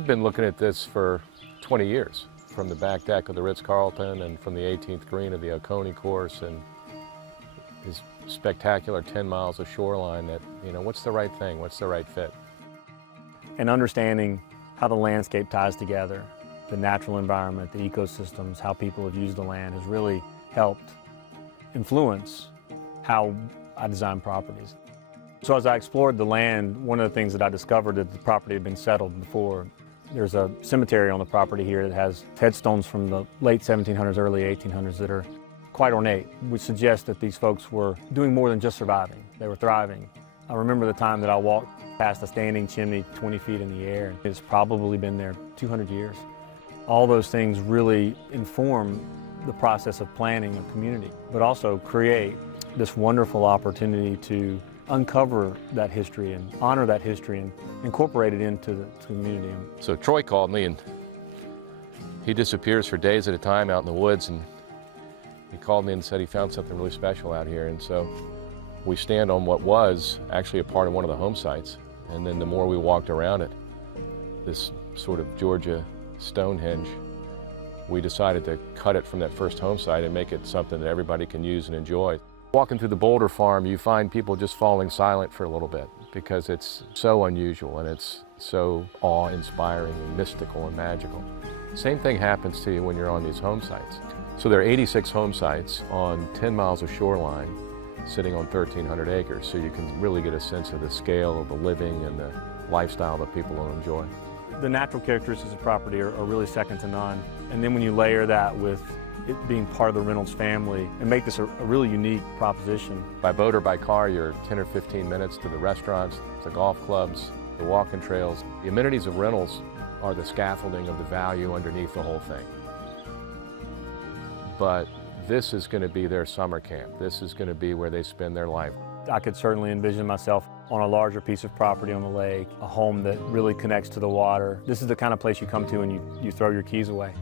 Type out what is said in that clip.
we've been looking at this for 20 years, from the back deck of the Ritz-Carlton and from the 18th green of the Oconee course, and this spectacular 10 miles of shoreline that, you know, what's the right thing? What's the right fit? And understanding how the landscape ties together, the natural environment, the ecosystems, how people have used the land has really helped influence how I design properties. So as I explored the land, one of the things that I discovered is the property had been settled before. There's a cemetery on the property here that has headstones from the late 1700s, early 1800s that are quite ornate, which suggests that these folks were doing more than just surviving. They were thriving. I remember the time that I walked past a standing chimney 20 feet in the air. It's probably been there 200 years. All those things really inform the process of planning a community, but also create this wonderful opportunity to uncover that history and honor that history and incorporate it into the community. So Troy called me, and he disappears for days at a time out in the woods, and he called me and said he found something really special out here. And so we stand on what was actually a part of one of the home sites, and then the more we walked around it, this sort of Georgia Stonehenge, we decided to cut it from that first home site and make it something that everybody can use and enjoy. Walking through the Boulder Farm, you find people just falling silent for a little bit because it's so unusual and it's so awe-inspiring and mystical and magical. Same thing happens to you when you're on these home sites. So there are 86 home sites on 10 miles of shoreline sitting on 1,300 acres, so you can really get a sense of the scale of the living and the lifestyle that people will enjoy. The natural characteristics of property are really second to none. And then when you layer that with it being part of the Reynolds family and make this a really unique proposition. By boat or by car, you're 10 or 15 minutes to the restaurants, the golf clubs, the walking trails. The amenities of Reynolds are the scaffolding of the value underneath the whole thing. But this is going to be their summer camp. This is going to be where they spend their life. I could certainly envision myself on a larger piece of property on the lake, a home that really connects to the water. This is the kind of place you come to and you throw your keys away.